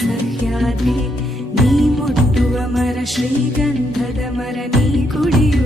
ಸಹ್ಯಾದ್ರಿ. ನೀ ಮುಟ್ಟುವ ಮರ ಶ್ರೀಗಂಧದ ಮರ ನೀ ಕುಡಿಯು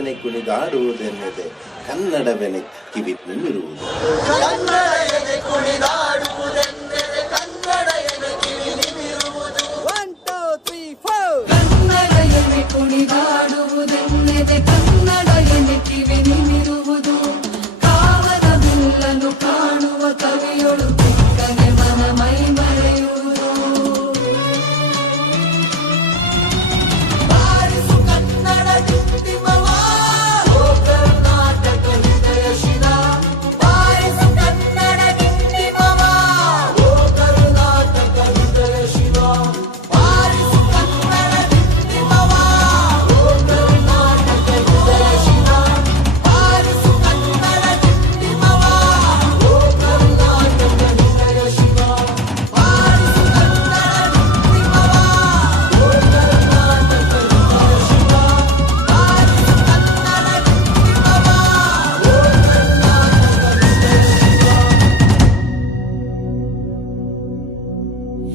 ಕನ್ನಡವೆನೆ ಕುಣಿದಾಡುವುದೆನ್ನದೆ ಕನ್ನಡವೆನೆ ಕಿವಿ ನಿಲ್ಲಿರುವುದು